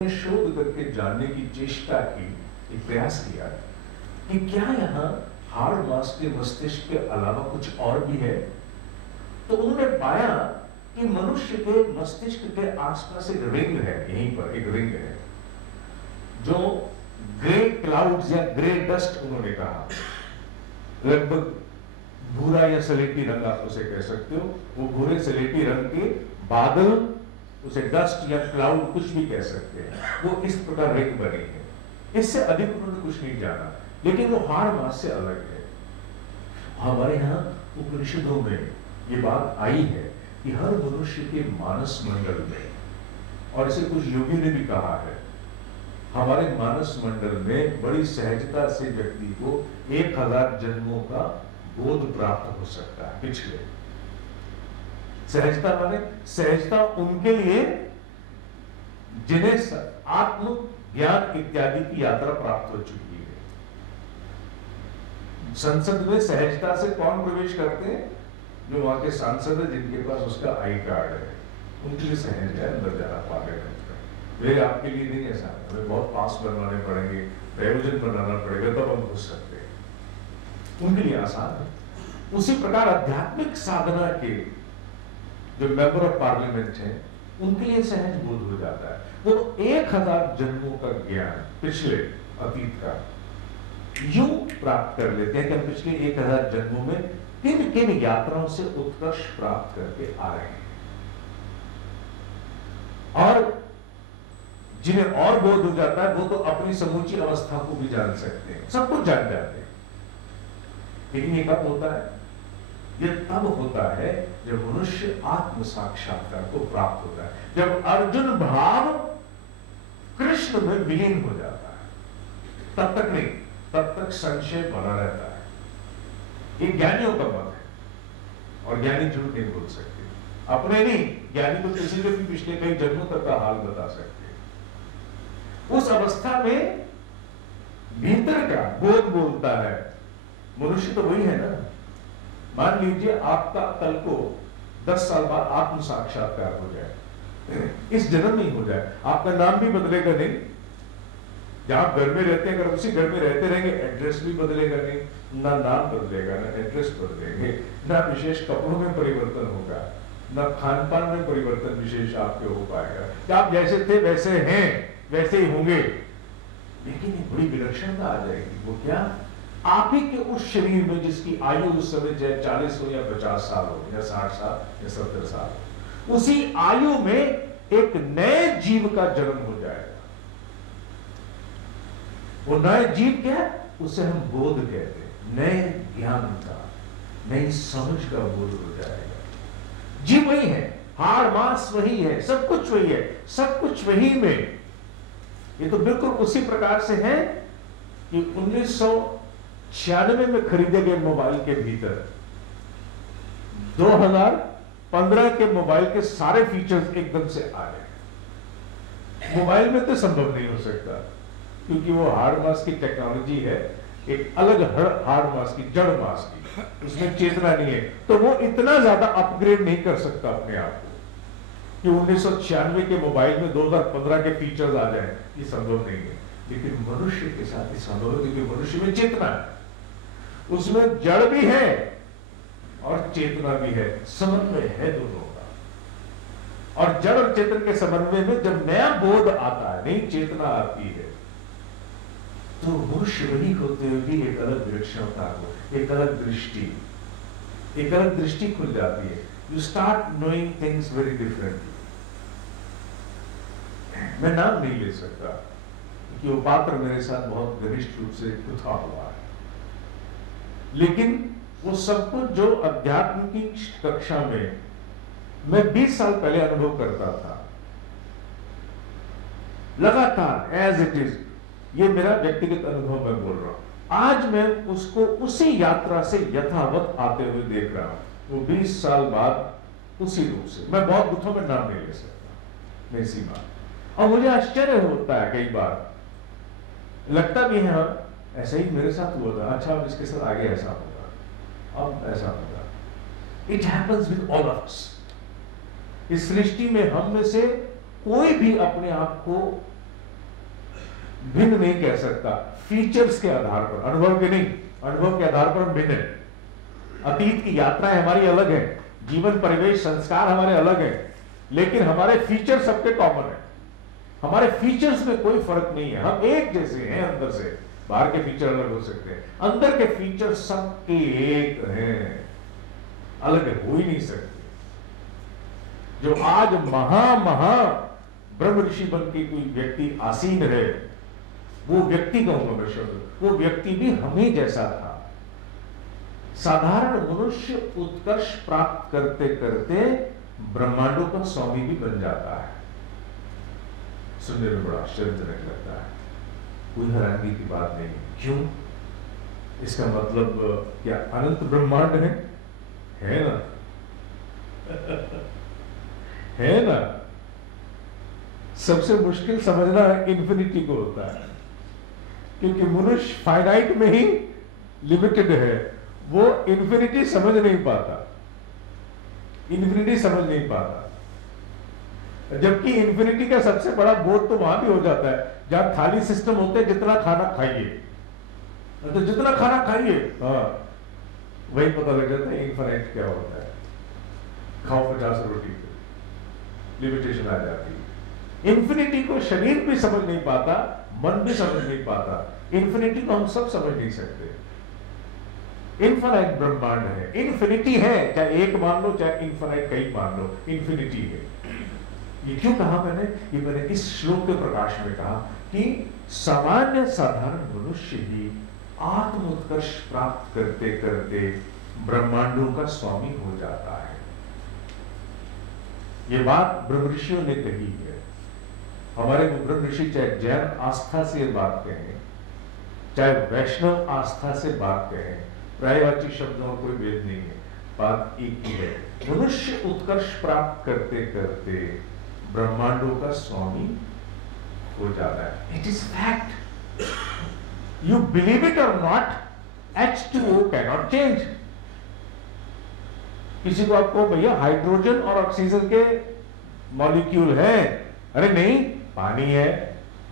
शोध करके जानने की चेष्टा की, एक प्रयास किया कि क्या यहाँ हार्ड मास के मस्तिष्क के अलावा कुछ और भी है। तो उन्होंने पाया कि मनुष्य के मस्तिष्क के आसपास एक रिंग है, यहीं पर एक रिंग है जो ग्रे क्लाउड्स या ग्रे डस्ट उन्होंने कहा, लगभग भूरा या सलेटी रंग आप उसे कह सकते हो, वो भूरे सलेटी रंग के बादल, उसे डस्ट या क्लाउड कुछ भी कह सकते हैं, वो इस प्रकार रिंग बनी है। इससे अधिक उन्होंने कुछ नहीं जाना, लेकिन वो हार्ड मास से अलग है। हमारे यहाँ उपनिषदों में ये बात आई है कि हर मनुष्य के मानस मंडल में, और इसे कुछ योगी ने भी कहा है, हमारे मानस मंडल में बड़ी सहजता से व्यक्ति को 1000 जन्मों का बोध प्राप्त हो सकता है। पिछले सहजता माने सहजता उनके लिए जिन्हें आत्म ज्ञान इत्यादि की यात्रा प्राप्त हो चुकी है। संसद में सहजता से कौन प्रवेश करते हैं? जो वहां के सांसद है, जिनके पास उसका आई कार्ड है, उनके लिए सहज है अंदर जाना पार्लियामेंट में। वे आपके लिए नहीं, ऐसा हमें बहुत पास बनवाने पड़ेंगे, प्रयोजन बनाना पड़ेगा, तब हम घुस सकते हैं। उनके लिए आसान है। उसी प्रकार आध्यात्मिक साधना के जो मेंबर ऑफ पार्लियामेंट हैं, उनके लिए सहज बोध हो जाता है। वो 1000 जन्मों का ज्ञान पिछले अतीत का यूं प्राप्त कर लेते हैं कि हम पिछले 1000 जन्मों में किन किन यात्राओं से उत्कर्ष प्राप्त करके आ रहे हैं, और जिन्हें और बोध हो जाता है वो तो अपनी समूची अवस्था को भी जान सकते हैं, सब कुछ जान जाते हैं। लेकिन ये कब होता है? ये तब होता है जब मनुष्य आत्म साक्षात्कार को प्राप्त होता है, जब अर्जुन भाव कृष्ण में विलीन हो जाता है। तब तक नहीं, तब तक संशय बना रहता है। ये ज्ञानियों का मत है, और ज्ञानी झूठ नहीं बोल सकते, अपने नहीं, ज्ञानी तो किसी के भी पिछले कई जन्मों तक का हाल बता सकते। उस अवस्था में भीतर का बोध बोलता है। मनुष्य तो वही है ना। मान लीजिए आपका कल को 10 साल बाद आत्म साक्षात्कार हो जाए, इस जन्म नहीं हो जाए, आपका नाम भी बदलेगा नहीं, जहां आप घर में रहते हैं अगर उसी घर में रहते रहेंगे, एड्रेस भी बदलेगा नहीं, ना नाम बदलेगा, ना एड्रेस बदलेंगे, ना विशेष कपड़ों में परिवर्तन होगा, ना खान पान में परिवर्तन विशेष आपके हो पाएगा, कि आप जैसे थे वैसे हैं, वैसे ही होंगे। लेकिन एक बड़ी विलक्षणता आ जाएगी। वो क्या? आप ही के उस शरीर में जिसकी आयु उस समय चाहे 40 हो या 50 साल हो या 60 साल या 70 साल हो, उसी आयु में एक नए जीव का जन्म हो जाएगा। वो नए जीव क्या है? उसे हम बोध कहते हैं, नए ज्ञान का, नई समझ का बोध हो जाएगा। जीव वही है, हाड़ मांस वही है, सब कुछ वही है, सब कुछ वही में। ये तो बिल्कुल उसी प्रकार से है कि 1996 में खरीदे गए मोबाइल के भीतर 2015 के मोबाइल के सारे फीचर्स एकदम से आ गए। मोबाइल में तो संभव नहीं हो सकता, क्योंकि वो हार्ड मास की टेक्नोलॉजी है, एक अलग हार्ड मास की, जड़ मास की, उसमें चेतना नहीं है, तो वो इतना ज्यादा अपग्रेड नहीं कर सकता अपने आप को कि 1996 के मोबाइल में 2015 के फीचर्स आ जाए। ये संभव नहीं है। लेकिन मनुष्य के साथ ये संभव है, क्योंकि मनुष्य में चेतना है, उसमें जड़ भी है और चेतना भी है, समन्वय है दोनों का। और जड़ और चेतन के समन्वय में जब नया बोध आता है, नई चेतना आती है, तो मनुष्य वही होते हुए भी एक अलग विलक्षणता को, एक अलग दृष्टि खुल जाती है। You start knowing things very differently. मैं नाम नहीं ले सकता कि वो पात्र मेरे साथ बहुत घनिष्ठ रूप से जुड़ा हुआ है, लेकिन वो सब कुछ जो अध्यात्म की कक्षा में मैं 20 साल पहले अनुभव करता था, लगातार एज इट इज, ये मेरा व्यक्तिगत अनुभव मैं बोल रहा हूं, आज मैं उसको उसी यात्रा से यथावत आते हुए देख रहा हूं। वो 20 साल बाद उसी रूप से, मैं बहुत बुद्धों में नाम नहीं ले सकता, मेरी सीमा। और मुझे आश्चर्य होता है, कई बार लगता भी है हाँ ऐसा ही मेरे साथ हुआ था, अच्छा अब इसके साथ आगे ऐसा होगा, अब ऐसा होगा। It happens with all of us. इस सृष्टि में हम में से कोई भी अपने आप को भिन्न नहीं कह सकता, फीचर्स के आधार पर, अनुभव के नहीं, अनुभव के आधार पर हम भिन्न है। अतीत की यात्राएं हमारी अलग है, जीवन परिवेश संस्कार हमारे अलग है, लेकिन हमारे फीचर सबके कॉमन है। हमारे फीचर्स में कोई फर्क नहीं है, हम एक जैसे हैं अंदर से, बाहर के फीचर अलग हो सकते हैं, अंदर के फीचर सबके एक हैं, अलग हो ही नहीं सकते। जो आज महा ब्रह्म ऋषि बन के कोई व्यक्ति आसीन है, वो व्यक्ति कहूंगा मैं शब्द, वो व्यक्ति भी हमें जैसा था। साधारण मनुष्य उत्कर्ष प्राप्त करते करते ब्रह्मांडों का स्वामी भी बन जाता है। सुनने में बड़ा आश्चर्यजनक लगता है, कोई हैरानी की बात नहीं। क्यों? इसका मतलब क्या अनंत ब्रह्मांड है ना? है ना? सबसे मुश्किल समझना इन्फिनिटी को होता है, क्योंकि मनुष्य फाइनाइट में ही लिमिटेड है, वो इन्फिनिटी समझ नहीं पाता, इन्फिनिटी समझ नहीं पाता। जबकि इन्फिनिटी का सबसे बड़ा बोध तो वहां भी हो जाता है जहां थाली सिस्टम होते हैं, जितना खाना खाइए, तो जितना खाना खाइए, हाँ, वही पता लग जाता है इन्फिनिट क्या होता है। खाओ 50 रोटी, लिमिटेशन आ जाती है। इन्फिनिटी को शरीर भी समझ नहीं पाता, मन भी समझ नहीं पाता। इन्फिनिटी को हम सब समझ नहीं सकते। इनफाइनाइट ब्रह्मांड है, इन्फिनिटी है, चाहे एक मान लो चाहे इनफाइनाइट कई मान लो, इन्फिनिटी है। ये क्यों कहा मैंने? ये मैंने इस श्लोक के प्रकाश में कहा कि सामान्य साधारण मनुष्य ही आत्म उत्कर्ष प्राप्त करते करते ब्रह्मांडों का स्वामी हो जाता है। ये बात ब्रह्म ऋषियों ने कही है। हमारे ब्रह्म ऋषि चाहे जैन आस्था से बात कहें, चाहे वैष्णव आस्था से बात कहें, प्रायवाची शब्दों में कोई भेद नहीं है, बात एक ही है। मनुष्य उत्कर्ष प्राप्त करते करते ब्रह्मांडों का स्वामी हो जाता है। It is fact, you believe it और नॉट, H2O कैनॉट चेंज। किसी को आपको भैया हाइड्रोजन और ऑक्सीजन के मॉलिक्यूल है, अरे नहीं, पानी है,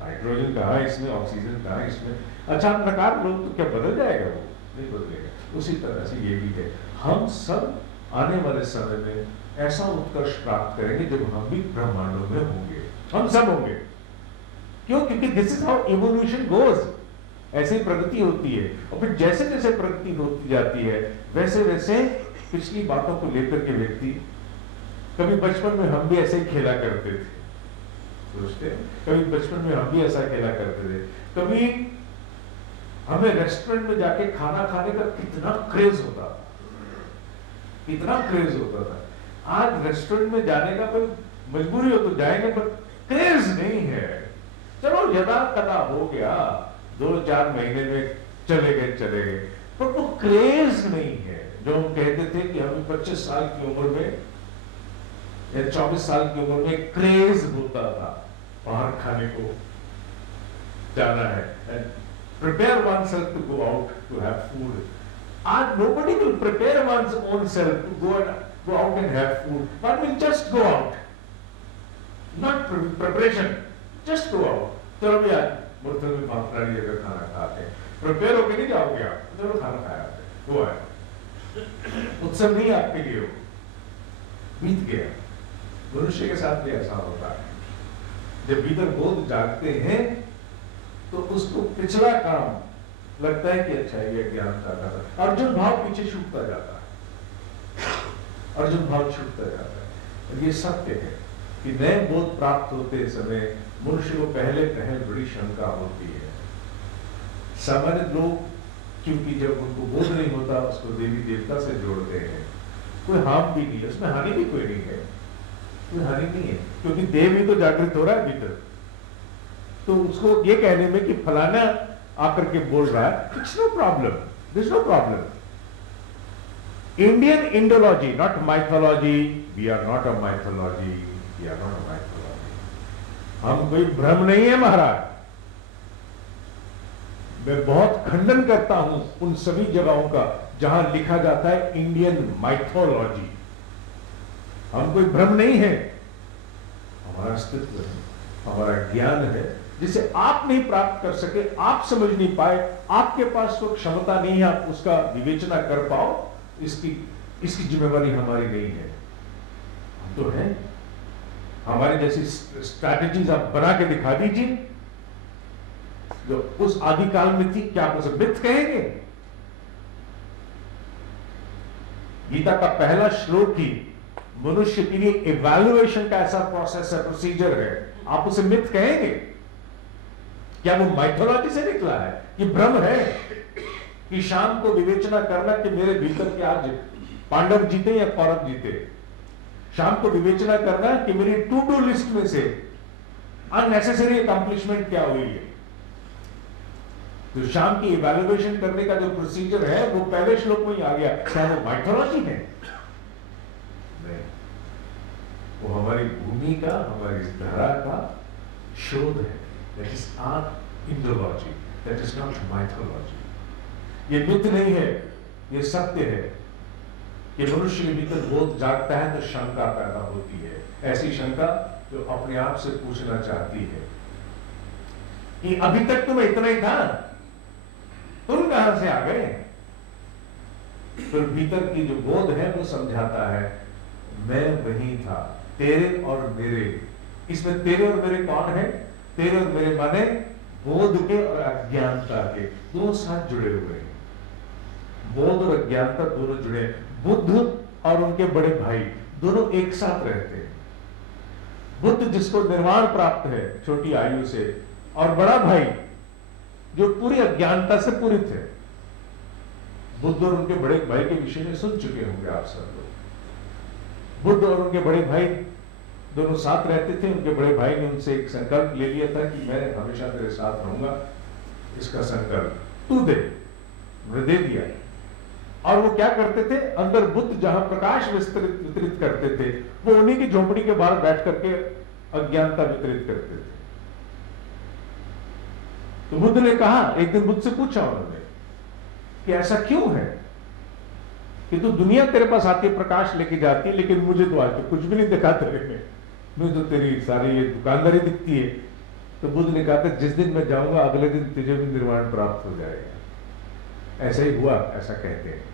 हाइड्रोजन कहाँ इसमें, ऑक्सीजन कहाँ इसमें, अच्छा आप नकार लो तो क्या बदल जाएगा? वो नहीं बदलेगा। उसी तरह से ये भी है, हम सब आने वाले समय में ऐसा उत्कर्ष प्राप्त करेंगे जब हम भी ब्रह्मांडों में होंगे, हम सब होंगे। क्यों? क्योंकि this is how evolution goes, ऐसे प्रगति होती है। और फिर जैसे जैसे प्रगति होती जाती है वैसे वैसे पिछली बातों को लेकर के व्यक्ति, कभी बचपन में हम भी ऐसे ही खेला करते थे, सोचते हैं, कभी बचपन में हम भी ऐसा खेला करते थे, कभी हमें रेस्टोरेंट में जाके खाना खाने का कितना क्रेज होता था, कितना क्रेज होता था। आज रेस्टोरेंट में जाने का कोई मजबूरी हो तो जाएंगे, पर क्रेज नहीं है। चलो यदा कदा हो गया, 2-4 महीने में चले गए, पर वो क्रेज नहीं है जो हम कहते थे कि हमें 25 साल की उम्र में या 24 साल की उम्र में क्रेज होता था, बाहर खाने को जाना है, prepare oneself to go out to have food. And nobody will prepare one's own self to go out and have food. One will just go out. Not preparation, just go out. चलो भैया मुर्तल में फलानी जगह खाना खाते हैं, prepare होके नहीं जाओगे आप, चलो खाना खाया आपने, वो है उत्सव नहीं आपके लिए, हो बीत गया। मनुष्य के साथ भी ऐसा होता है, जब भीतर बोध जागते हैं तो उसको पिछला काम लगता है कि अच्छा ये ज्ञान जाता था, अर्जुन भाव पीछे छूटता जाता है, अर्जुन भाव छूटता जाता है। और ये सत्य है कि नए बोध प्राप्त होते समय मनुष्य को पहले बड़ी शंका होती है। सामान्य लोग क्योंकि जब उनको बोध नहीं होता उसको देवी देवता से जोड़ते हैं, कोई हार्म भी नहीं है, उसमें हानि भी कोई नहीं है, कोई हानि नहीं है, क्योंकि देव ही तो जागृत हो रहा है भीतर। तो उसको ये कहने में कि फलाना आकर के बोल रहा है, it's no problem, this no problem. Indian Indology, not mythology, we are not a mythology, we are not a mythology. हम कोई भ्रम नहीं है महाराज। मैं बहुत खंडन करता हूं उन सभी जगहों का जहां लिखा जाता है इंडियन माइथोलॉजी। हम कोई भ्रम नहीं है, हमारा अस्तित्व है, हमारा ज्ञान है, जिसे आप नहीं प्राप्त कर सके, आप समझ नहीं पाए, आपके पास वो क्षमता नहीं है, आप उसका विवेचना कर पाओ, इसकी जिम्मेवारी हमारी नहीं है। हम तो है, हमारी जैसी स्ट्रैटेजीज आप बना के दिखा दीजिए जो उस आदिकाल में थी। क्या आप उसे मिथ कहेंगे? गीता का पहला श्लोक ही मनुष्य के लिए इवैल्यूएशन का ऐसा प्रोसेस है, प्रोसीजर है, आप उसे मिथ कहेंगे? क्या वो माइथोलॉजी से निकला है? ये भ्रम है कि शाम को विवेचना करना कि मेरे भीतर के आज पांडव जीते या कौरव जीते। शाम को विवेचना करना कि मेरी टू डू लिस्ट में से अननेसेसरी अकम्प्लिशमेंट क्या हुई है। तो शाम की इवैल्यूएशन करने का जो प्रोसीजर है वो पहले श्लोक में ही आ गया। क्या वो माइथोलॉजी है? नहीं, वो हमारी भूमि का, हमारी धरा का शोध है। That is our Indology, that is not mythology. ये मिथ नहीं है, ये सत्य है कि मनुष्य के भीतर बोध जागता है तो शंका पैदा होती है। ऐसी शंका जो अपने आप से पूछना चाहती है कि अभी तक तो मैं इतना ही था, तुम कहां से आ गए? फिर भीतर की जो बोध है वो समझाता है मैं वही था, तेरे और मेरे। इसमें तेरे और मेरे कौन है? तेरे और मेरे माने बोध के और अज्ञानता के, दोनों साथ जुड़े हुए हैं। बोध और अज्ञानता दोनों जुड़े हैं। बुद्ध और उनके बड़े भाई दोनों एक साथ रहते हैं। बुद्ध जिसको निर्वाण प्राप्त है छोटी आयु से, और बड़ा भाई जो पूरी अज्ञानता से पूरित है। बुद्ध और उनके बड़े भाई के विषय में सुन चुके होंगे आप सब लोग। बुद्ध और उनके बड़े भाई दोनों साथ रहते थे। उनके बड़े भाई ने उनसे एक संकल्प ले लिया था कि मैं हमेशा तेरे साथ रहूंगा, इसका संकल्प तू दे। उन्हें दे दिया। और वो क्या करते थे, अंदर बुद्ध जहां प्रकाश वितरित करते थे, वो उन्हीं की झोपड़ी के बाहर बैठ करके अज्ञानता वितरित करते थे। तो बुद्ध ने कहा, एक दिन बुद्ध से पूछा उन्होंने कि ऐसा क्यों है कि तू दुनिया तेरे पास आती है, प्रकाश लेके जाती है, लेकिन मुझे तो आज तक कुछ भी नहीं दिखा तेरे में, मुझे तो तेरी सारी ये दुकानदारी दिखती है। तो बुद्ध ने कहा था जिस दिन मैं जाऊंगा अगले दिन तुझे भी निर्वाण प्राप्त हो जाएगा। ऐसा ही हुआ, ऐसा कहते हैं।